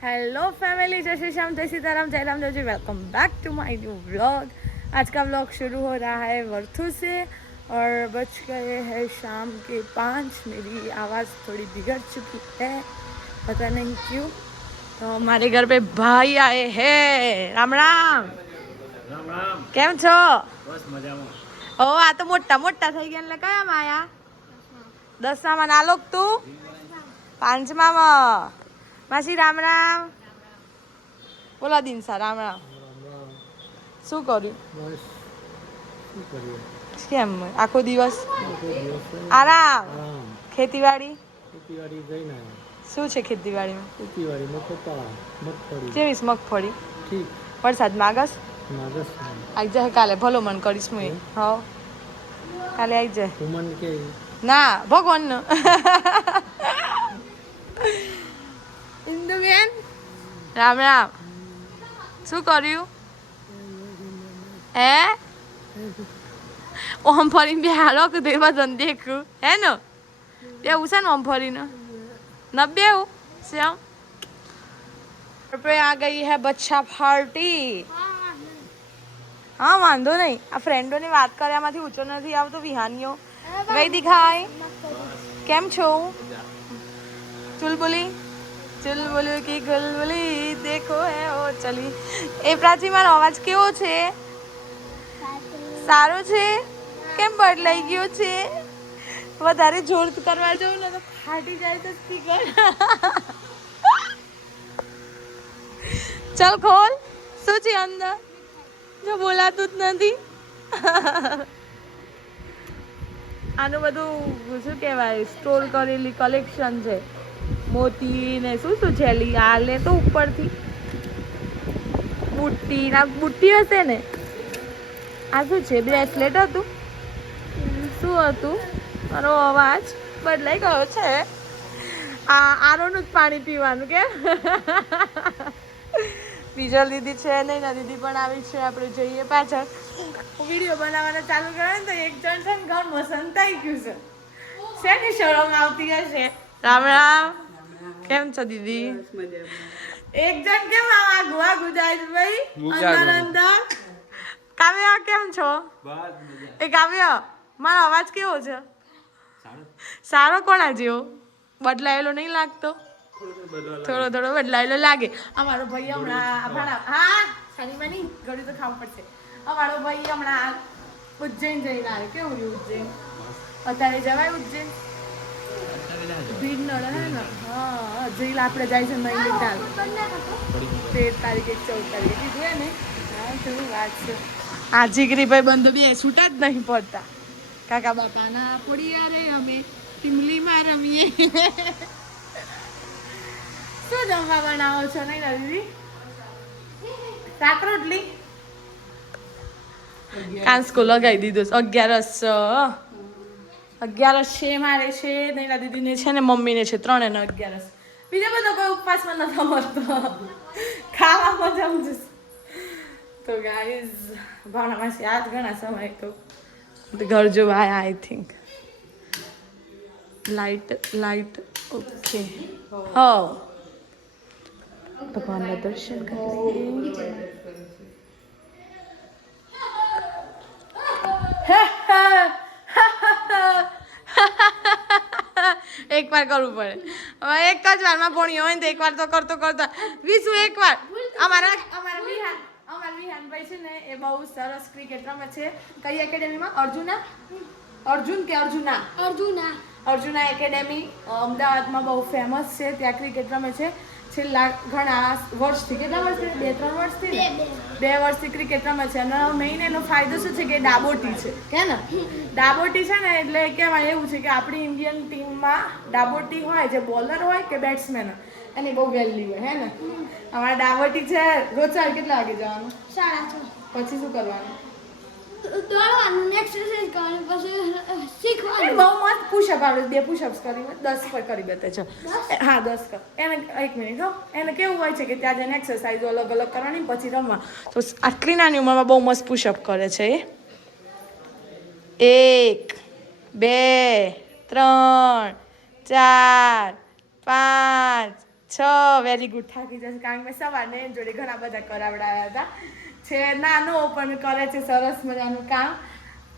Hello family, जय श्री श्याम, जय सीताराम, जय राम, जय जी। Welcome back to my new vlog. आज का व्लॉग शुरू हो रहा है वर्थू से और बज गए हैं शाम के 5। मेरी आवाज़ थोड़ी बिगड़ चुकी है, पता नहीं क्यों। तो हमारे घर पे भाई आए हैं। राम राम। રામ રામ. કેમ છો? બસ મજામાં. ઓ આ તો મોટા મોટા થઈ ગયા એટલે કયામાં આયા? 10માં ના લોક તું 5માં. માસી રામ રામ. બોલો દિનસા રામ રામ. શું કર્યું? બસ શું કરીએ? કેમ આખો દિવસ આખો દિવસ આરામ? આરામ. ખેતીવાડી ખેતીવાડી જઈને શું છે? ખેતીવાડીમાં ખેતીવાડીમાં કપા મગફળી કેવીસ મગફળી? ઠીક વરસાદ માગસ નાગસ આવી જાય કાલે ભલો મન કરીશ હું. હા કાલે આવી જાય. હુમન કે ના ભગવાન ઇન્દુબેન રામ રામ. શું કર્યું હે? ઓમ ફરીને બે હાલો કે દેવા ધન દેખું હે ને બેવું છે ને ઓમ ફરીને ન બેવું શ્યામ. पे आ गई है बच्चा पार्टी. हाँ वांधो नहीं. आ फ्रेंडो ની વાત કર્યામાંથી ઊંચો નથી આવતો. વિહાનીઓ ગઈ દિખાય. કેમ છો? ચુલબુલી ચુલબુલી કી ગુલબુલી દેખો હે ઓ ચલી. એ પ્રાચી મારો અવાજ કેવો છે? સારો છે? કેમ બદલાઈ ગયો છે? વધારે જોર કરવા જવું ને તો ફાટી જાય તો સ્પીકર. चल खोल. શું છે અંદર? જો બોલાતું જ નથી. આનું બધું શું કહેવાય, સ્ટોર કરેલી કલેક્શન છે. મોતી ને શું શું છે આ લે તો ઉપરથી બુટ્ટી ના બુટ્ટી હશે ને. આ શું છે? બ્રેસલેટ હતું? શું હતું? મારો અવાજ બદલાઈ ગયો છે. આ આરોનું જ પાણી પીવાનું કે? બીજો દીદી છે નહીં ના દીદી પણ આવી છે. આપણે જઈએ પાછળ. હું વિડીયો બનાવવાના ચાલુ કરે ને તો એક જણ છે ને ઘરમાં સંતાઈ ગયું છે. શેની શરમ આવતી હશે? રામ રામ. કેમ છો દીદી? એક જણ કેમ આગુ આગુ જાય છે ભાઈ? અંદર અંદર. કાવ્ય કેમ છો? એ કાવ્ય મારો અવાજ કેવો છે? સારો કોના જેવો? બદલાયેલો નહીં લાગતો? થોડો થોડો બદલાયેલો લાગે. અમારો ભાઈ હમણાં હા શનિવાની ઘડી તો ખાવું પડશે. અમારો ભાઈ હમણાં ઉજ્જૈન જઈને આવ્યો. કેવું રહ્યું ઉજ્જૈન? અત્યારે જવાય ઉજ્જૈન? ભીડ નડે હે ને? હા જઈને આપણે જાય છે નૈનીતાલ 13 તારીખે 14 તારીખે કીધું હે ને. હા શું વાત છે. આ જીગરી ભાઈ બંધુ બી છૂટા જ નહીં પડતા. કાકા બાપાના પડિયા રે અમે ટીમલીમાં રમીએ. શું જમવા બનાવો છો? નહીં ના દીદી? શાક રોટલી કાંસકો લગાવી દીધો. 11 છે મારે છે, નૈના દીદીને છે ને મમ્મીને છે. 3 ને 11. બીજા બધો કોઈ ઉપવાસમાં નથી મળતો. ખાવામાં જમજો. તો ગાઈઝ ભાવનામાં યાદ ઘણા સમય તો ઘર જોવા આઈ થિંક લાઈટ ઓકે. હા ભગવાનના દર્શન કરી. એક વાર કરવું પડે. હવે એક જ વારમાં ભણ્યો હોય ને તો એક વાર તો કરતો વિશું એક વાર. અમારા વિહાનભાઈ છે ને એ બહુ સરસ ક્રિકેટ રમે છે. કઈ એકેડેમીમાં? અર્જુના એકેડેમી અમદાવાદમાં બહુ ફેમસ છે. ત્યાં ક્રિકેટ રમે છે છેલ્લા ઘણા વર્ષથી. કેટલા વર્ષથી? 2-3 વર્ષથી? 2 વર્ષથી ક્રિકેટ રમે છે. અને મેઇન એનો ફાયદો શું છે કે ડાબોટી છે કે ને. ડાબોટી છે ને એટલે કહેવાય એવું છે કે આપણી ઇન્ડિયન ટીમમાં ડાબોટી હોય જે બોલર હોય કે બેટ્સમેન એની બહુ વેલ્યુ હોય હે ને. અમારા ડાબોટી છે. રોજ સવારે કેટલા વાગે જવાનું? 6:30. પછી શું કરવાનું? દોડવાનું, એક્સરસાઇઝ કરવાની, પછી શીખવાનું. બહુ મસ્ત પુશઅપ આવડે. 2 પુશઅપ્સ કરી 10 પર કરી બેતે છે. હા 10 કર. એને 1 મિનિટ હો. એને કેવું હોય છે કે ત્યાં જઈને એક્સરસાઇઝ અલગ અલગ કરવાની પછી રમવા. તો આટલી નાની ઉંમરમાં બહુ મસ્ત પુશઅપ કરે છે એ. 1 2 3 4 5 6 વેરી ગુડ થાકી જશે કારણ કે મેં સવારને એની જોડે ઘણા બધા કરાવડાવ્યા હતા છે નાનો પણ કરે છે સરસ મજાનું કામ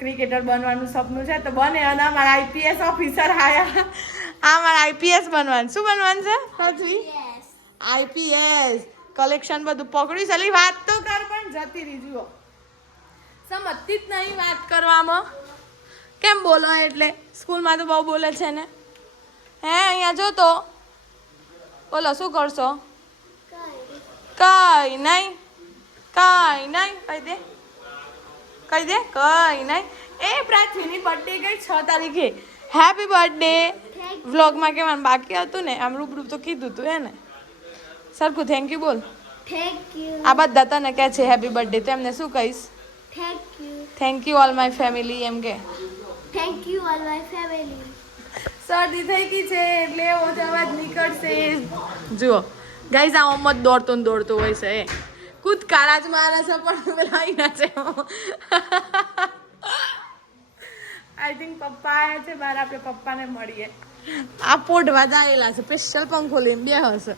ક્રિકેટર બનવાનું સપનું છે તો બને અને અમારા આઈપીએસ ઓફિસર આયા અમારા આઈપીએસ બનવાનું શું બનવાનું છે પૃથ્વી આઈપીએસ કલેક્શન બધું પકડ્યું ચાલી વાત તો કર પણ જતી રહી જુઓ સમજતી જ નહીં વાત કરવામાં કેમ બોલો એટલે સ્કૂલમાં તો બહુ બોલે છે ને હે અહીંયા જો તો બોલો શું કરશો કઈ નહીં કઈ નહીં કહી દે કઈ નહીં એ પૃથ્વીની બર્થડે ગઈ 6 તારીખે હેપી બર્થડે વ્લોગમાં કહેવાનું બાકી હતું ને આમ રૂબરૂ તો કીધું તું હે ને સરખું થેન્ક યુ બોલ Thank you. આ બધા તને કહે છે હેપી બર્થડે તો એમને શું કહીશ Thank you. Thank you all my family એમ કે Thank you all my family. શરદી થઈ ગઈ છે એટલે એવો જ અવાજ નીકળશે જુઓ ગાઈઝ આ ઓમ જ દોડતો ને દોડતો હોય છે એ કૂદકારા જ મારે છે પણ પેલા અહીંયા છે આઈ થિંક પપ્પા આવ્યા છે બહાર આપણે પપ્પાને મળીએ આ પોઢવા જાયેલા છે સ્પેશિયલ પંખો લઈને બે હશે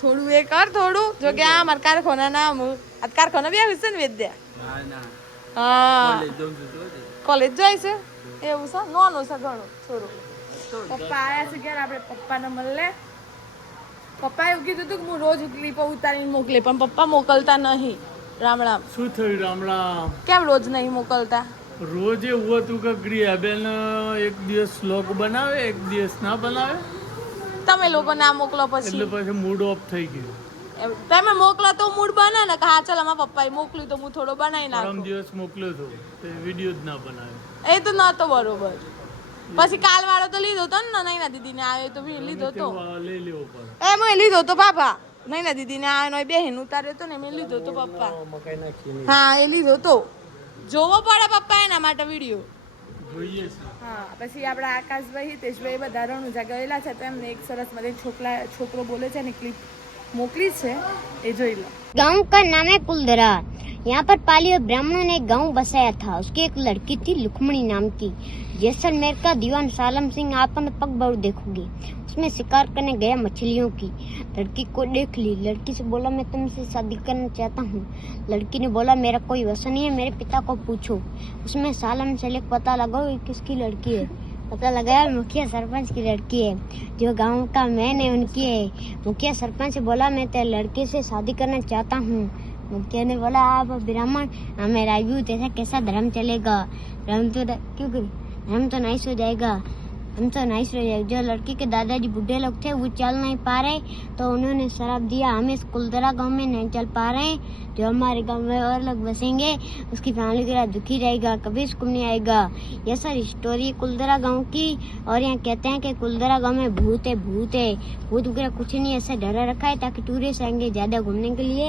થોડું એ કર થોડું જો કે આ અમારા કારખાના નામ આ કારખાના બે હશે ને વેદ્યા હા કોલેજ જાય છે એવું છે નાનું છે ઘણું થોડું પપ્પા આવ્યા છે ઘેર આપણે પપ્પાને મળે પપ્પા એવું કીધું હતું કે હું રોજ ક્લિપો ઉતારીને મોકલે પણ પપ્પા મોકલતા નહીં રામ રામ શું થયું રામરામ કેમ રોજ નહીં મોકલતા રોજ એવું હતું કે ગ્રિયાબેન એક દિવસ વ્લોગ બનાવે એક દિવસ ના બનાવે તમે લોકો ના મોકલો એટલે પછી પછી મૂડ ઓફ થઈ ગયું તમે મોકલો તો મૂડ બને ને કે હા ચાલ અમારા પપ્પાએ મોકલ્યું તો હું થોડો બનાવી પરમ નાખું દિવસ મોકલ્યો હતો તે વિડીયો જ ના બનાવ્યો એ તો નતો બરોબર પછી કાલ વાળો તો લીધો તો ને નૈના દીદીને આવ્યો તો બી લીધો તો લઈ લેવો પડે એ મેં લીધો તો પાપા નૈના દીદીને આવ્યો બેન ઉતાર્યો તો ને મેં લીધો તો પપ્પા મકાઈ નાખી હા એ લીધો તો જોવો પડે પપ્પા એના માટે વિડીયો જોઈએ છે હા પછી આપણા આકાશભાઈ હિતેશભાઈ બધા રણુજા ગયેલા છે તો એમને એક સરસ મજાનો છોકરો બોલે છે ને ક્લિપ મોકલી છે એ જોઈ લો गांव का नाम है कुलदरा। यहाँ पर पाली और ब्राह्मणों ने गांव बसाया था। उसकी एक लड़की थी लुक्मणी नाम की। जैसलमेर का दीवान सालम सिंह आप पग बहु देखोगे। उसमें शिकार करने गया मछलियों की। लड़की को देख ली। लड़की से बोला मैं तुमसे शादी करना चाहता हूँ। लड़की ने बोला मेरा कोई वसन नहीं है, मेरे पिता को पूछो। उसमें सालम से लेकर पता लगाओ ये किसकी लड़की है। पता लगाया मुखिया सरपंच की लड़की है, जो गांव का मैन है उनकी है। मुखिया सरपंच बोला मैं तेरे लड़के से शादी करना चाहता हूँ। मुखिया ने बोला आप ब्राह्मण हमें राजपूत ऐसा कैसा धर्म चलेगा। धर्म तो क्यों हम तो नाइस हो जाएगा, हम तो नाइस हो जाएगा। जो लड़की के दादाजी बूढ़े लोग थे वो चल नहीं पा रहे तो उन्होंने शराब दिया। हम इस कुलदरा गांव में नहीं चल पा रहे। जो हमारे गांव में और लोग बसेंगे उसकी फैमिली के साथ दुखी रहेगा, कभी स्कूल नहीं आएगा। ये सर स्टोरी है कुलदरा गांव की। और यहाँ कहते हैं कि कुलदरा गांव में भूत है, भूत है। भूत वगैरह कुछ नहीं, ऐसा डरा रखा है ताकि टूरिस्ट आएंगे ज्यादा घूमने के लिए।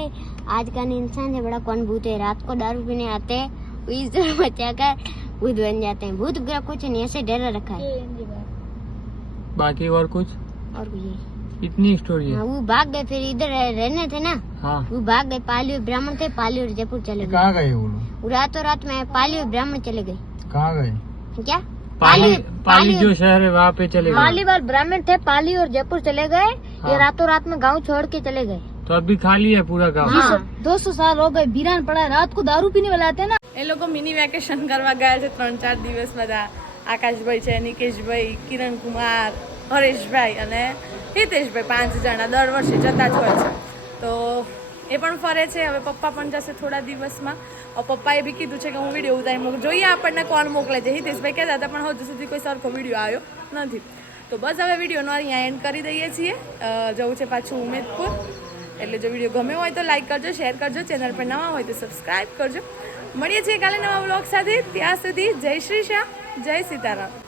आज का इंसान से बड़ा कौन भूत है। रात को दारू पीने आते हैं बचाकर भूत बन जाते हैं। भूत वगैरह कुछ नहीं, ऐसे डरा रखा है। बाकी और कुछ और कुछ नहीं। इतनी स्टोरी है। हाँ, वो भाग गए फिर इधर रहने थे ना, हाँ वो भाग गए। पाली और ब्राह्मण थे, पाली और जयपुर चले गए। कहाँ गए वो लोग? वो रातों रात में पाली और ब्राह्मण चले गए। कहाँ गए? क्या पाली जो शहर है वहाँ पे चले गए। पाली वाले ब्राह्मण थे, पाली और जयपुर चले गए। हाँ। ये रातों रात में गांव छोड़ के चले गए। तो अभी खाली है पूरा गाँव। हाँ, 200 साल हो गए, वीरान पड़ा है। रात को दारू पीने वाले आते हैं ना। એ લોકો મિની વેકેશન કરવા ગયા છે 3-4 દિવસ બધા આકાશભાઈ છે, નિકેશભાઈ, કિરણ કુમાર, હરેશભાઈ અને હિતેશભાઈ 5 જણા દર વર્ષે જતા જ હોય છે તો એ પણ ફરે છે. હવે પપ્પા પણ જશે થોડા દિવસમાં. પપ્પાએ બી કીધું છે કે હું વિડીયો ઉતારી મોકલું, જોઈએ આપણને કોણ મોકલે છે. હિતેશભાઈ કહેતા હતા પણ હજુ સુધી કોઈ સરખો વિડીયો આવ્યો નથી. તો બસ હવે વિડીયોનો અહીંયા એન્ડ કરી દઈએ છીએ. જવું છે પાછું ઉમેદપુર. એટલે જો વિડીયો ગમ્યો હોય તો લાઈક કરજો, શેર કરજો, ચેનલ પર નવા હોય તો સબસ્ક્રાઈબ કરજો. મળીએ છીએ કાલે નવા વ્લોગ સાથે. ત્યાં સુધી જય શ્રી શ્યામ, જય સીતારામ.